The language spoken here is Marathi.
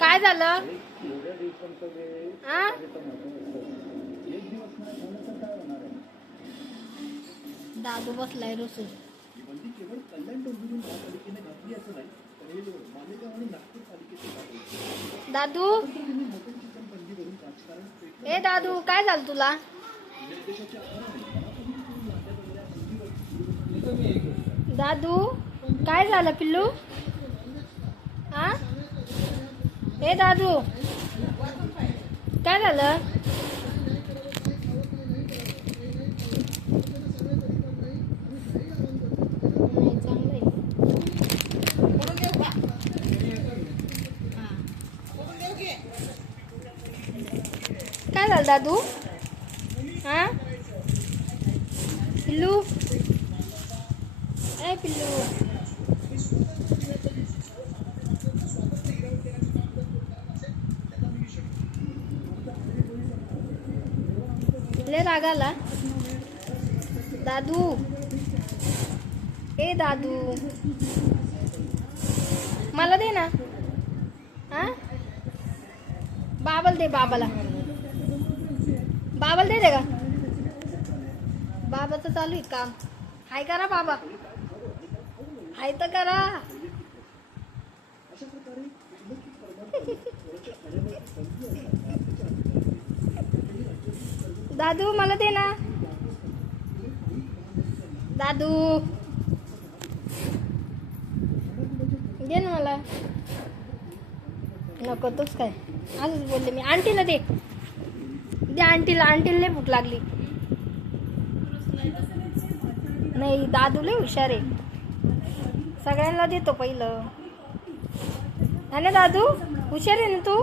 काय झालं? दादू बसलाय रुसून. दादू, ए दादू, काय झालं तुला? दादू, काय झालं पिल्लू? हा, ए दादू, काय झालं? काय झालं दादू? हा, पिल्लू, ए पिल्लू, ले राग आला? दादू, ए दादू, मला दे ना. हा, बाबाला दे, बाबाला. बाबाला दे का? बाबाचं चालू आहे काम. हाय करा बाबा, हाय तर करा. दादू, मला दे ना. दादू, दे ना मला. नको तूच काय, आजच बोलले मी. आंटीला दे, दे आंटीला. आंटीला लय भूक लागली. नाही, दादू लय हुशार आहे, सगळ्यांना देतो पहिलं. है ना दादू? हुशार आहे ना तू?